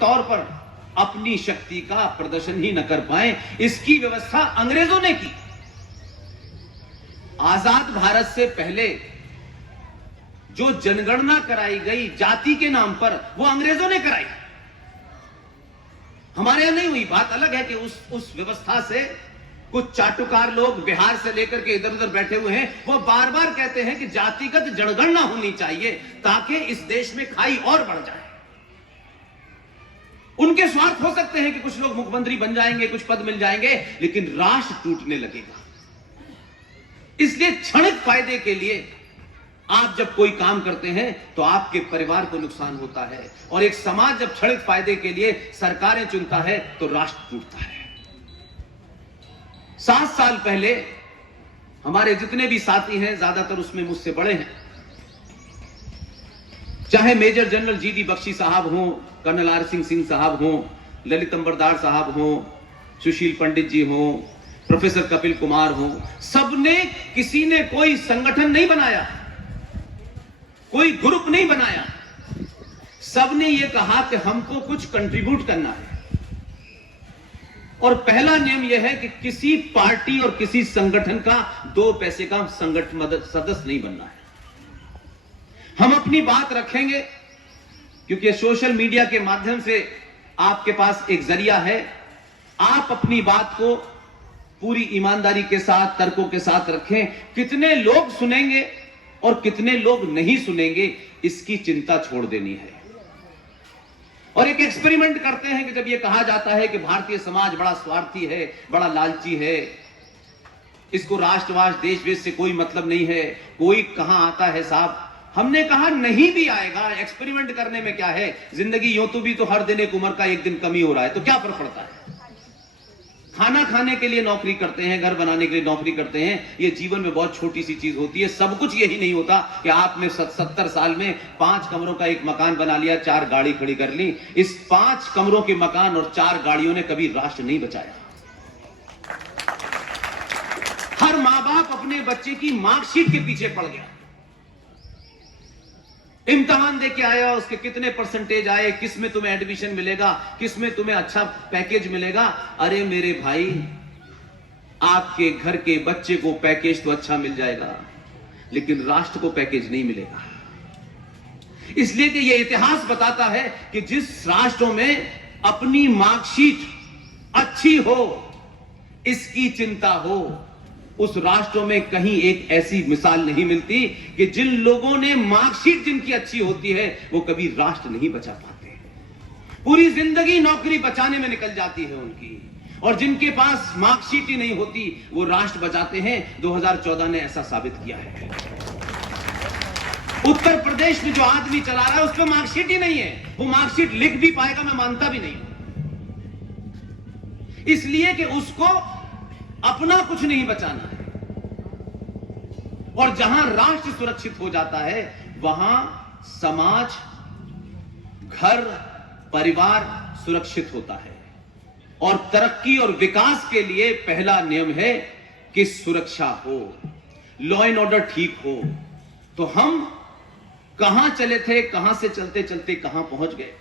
तौर पर अपनी शक्ति का प्रदर्शन ही न कर पाए, इसकी व्यवस्था अंग्रेजों ने की। आजाद भारत से पहले जो जनगणना कराई गई जाति के नाम पर, वो अंग्रेजों ने कराई, हमारे यहां नहीं हुई। बात अलग है कि उस व्यवस्था से कुछ चाटुकार लोग बिहार से लेकर के इधर उधर बैठे हुए हैं, वो बार बार कहते हैं कि जातिगत जनगणना होनी चाहिए ताकि इस देश में खाई और बढ़ जाए। उनके स्वार्थ हो सकते हैं कि कुछ लोग मुख्यमंत्री बन जाएंगे, कुछ पद मिल जाएंगे, लेकिन राष्ट्र टूटने लगेगा। इसलिए क्षणिक फायदे के लिए आप जब कोई काम करते हैं तो आपके परिवार को नुकसान होता है, और एक समाज जब क्षणिक फायदे के लिए सरकारें चुनता है तो राष्ट्र टूटता है। 7 साल पहले हमारे जितने भी साथी हैं, ज्यादातर उसमें मुझसे बड़े हैं, चाहे मेजर जनरल जीडी बख्शी साहब हों, कर्नल आर सिंह साहब हों, ललित अंबरदार साहब हों, सुशील पंडित जी हों, प्रोफेसर कपिल कुमार हों, सबने, किसी ने कोई संगठन नहीं बनाया, कोई ग्रुप नहीं बनाया, सबने यह कहा कि हमको कुछ कंट्रीब्यूट करना है। और पहला नियम यह है कि किसी पार्टी और किसी संगठन का 2 पैसे का संगठन सदस्य नहीं बनना है। हम अपनी बात रखेंगे, क्योंकि सोशल मीडिया के माध्यम से आपके पास एक जरिया है, आप अपनी बात को पूरी ईमानदारी के साथ, तर्कों के साथ रखें। कितने लोग सुनेंगे और कितने लोग नहीं सुनेंगे, इसकी चिंता छोड़ देनी है। और एक एक्सपेरिमेंट करते हैं कि जब यह कहा जाता है कि भारतीय समाज बड़ा स्वार्थी है, बड़ा लालची है, इसको राष्ट्रवाद देश वेश से कोई मतलब नहीं है, कोई कहां आता है साहब। हमने कहा नहीं भी आएगा, एक्सपेरिमेंट करने में क्या है, जिंदगी यूं तो भी तो हर दिन एक उम्र का एक दिन कमी हो रहा है, तो क्या फर्क पड़ता है। खाना खाने के लिए नौकरी करते हैं, घर बनाने के लिए नौकरी करते हैं, ये जीवन में बहुत छोटी सी चीज होती है। सब कुछ यही नहीं होता कि आपने 70 साल में 5 कमरों का एक मकान बना लिया, 4 गाड़ी खड़ी कर ली। इस 5 कमरों के मकान और 4 गाड़ियों ने कभी राष्ट्र नहीं बचाया। हर मां बाप अपने बच्चे की मार्कशीट के पीछे पड़ गया, इम्तिहान दे के आया, उसके कितने परसेंटेज आए, किस में तुम्हें एडमिशन मिलेगा, किस में तुम्हें अच्छा पैकेज मिलेगा। अरे मेरे भाई, आपके घर के बच्चे को पैकेज तो अच्छा मिल जाएगा, लेकिन राष्ट्र को पैकेज नहीं मिलेगा। इसलिए कि यह इतिहास बताता है कि जिस राष्ट्रों में अपनी मार्कशीट अच्छी हो, इसकी चिंता हो, उस राष्ट्रों में कहीं एक ऐसी मिसाल नहीं मिलती कि जिन लोगों ने मार्कशीट जिनकी अच्छी होती है वो कभी राष्ट्र नहीं बचा पाते, पूरी जिंदगी नौकरी बचाने में निकल जाती है उनकी, और जिनके पास मार्कशीट ही नहीं होती वो राष्ट्र बचाते हैं। 2014 ने ऐसा साबित किया है। उत्तर प्रदेश में जो आदमी चला रहा है उस पर मार्कशीट ही नहीं है, वो मार्कशीट लिख भी पाएगा मैं मानता भी नहीं, इसलिए कि उसको अपना कुछ नहीं बचाना है। और जहां राष्ट्र सुरक्षित हो जाता है वहां समाज, घर, परिवार सुरक्षित होता है। और तरक्की और विकास के लिए पहला नियम है कि सुरक्षा हो, लॉ एंड ऑर्डर ठीक हो। तो हम कहां चले थे, कहां से चलते चलते कहां पहुंच गए।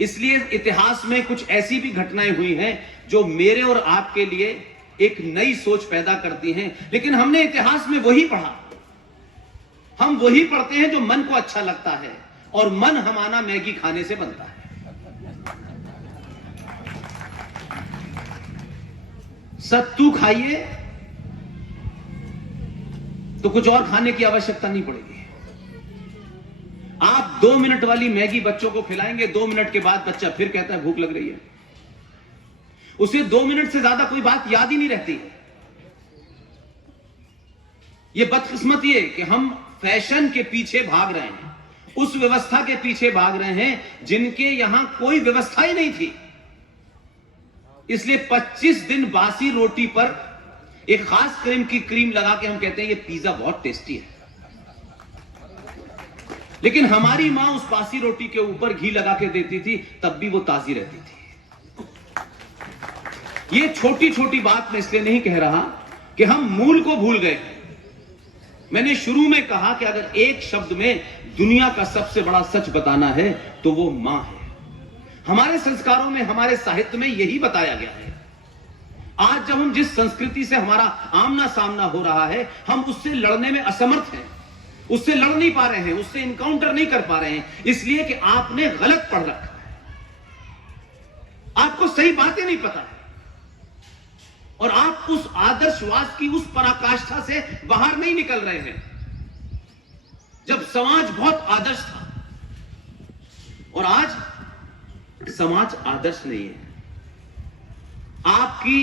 इसलिए इतिहास में कुछ ऐसी भी घटनाएं हुई हैं जो मेरे और आपके लिए एक नई सोच पैदा करती हैं, लेकिन हमने इतिहास में वही पढ़ा। हम वही पढ़ते हैं जो मन को अच्छा लगता है, और मन हमारा मैगी खाने से बनता है। सत्तू खाइए तो कुछ और खाने की आवश्यकता नहीं पड़ेगी। आप 2 मिनट वाली मैगी बच्चों को खिलाएंगे, 2 मिनट के बाद बच्चा फिर कहता है भूख लग रही है, उसे 2 मिनट से ज्यादा कोई बात याद ही नहीं रहती है। यह बदकिस्मती है कि हम फैशन के पीछे भाग रहे हैं, उस व्यवस्था के पीछे भाग रहे हैं जिनके यहां कोई व्यवस्था ही नहीं थी। इसलिए 25 दिन बासी रोटी पर एक खास क्रीम लगा के हम कहते हैं ये पिज्जा बहुत टेस्टी है, लेकिन हमारी मां उस बासी रोटी के ऊपर घी लगा के देती थी, तब भी वो ताजी रहती थी। ये छोटी छोटी बात मैं इसलिए नहीं कह रहा कि हम मूल को भूल गए। मैंने शुरू में कहा कि अगर एक शब्द में दुनिया का सबसे बड़ा सच बताना है तो वो मां है। हमारे संस्कारों में, हमारे साहित्य में यही बताया गया है। आज जब हम जिस संस्कृति से हमारा आमना सामना हो रहा है, हम उससे लड़ने में असमर्थ हैं, उससे लड़ नहीं पा रहे हैं, उससे इनकाउंटर नहीं कर पा रहे हैं, इसलिए कि आपने गलत पढ़ रखा है, आपको सही बातें नहीं पता है, और आप उस आदर्शवाद की उस पराकाष्ठा से बाहर नहीं निकल रहे हैं। जब समाज बहुत आदर्श था, और आज समाज आदर्श नहीं है। आपकी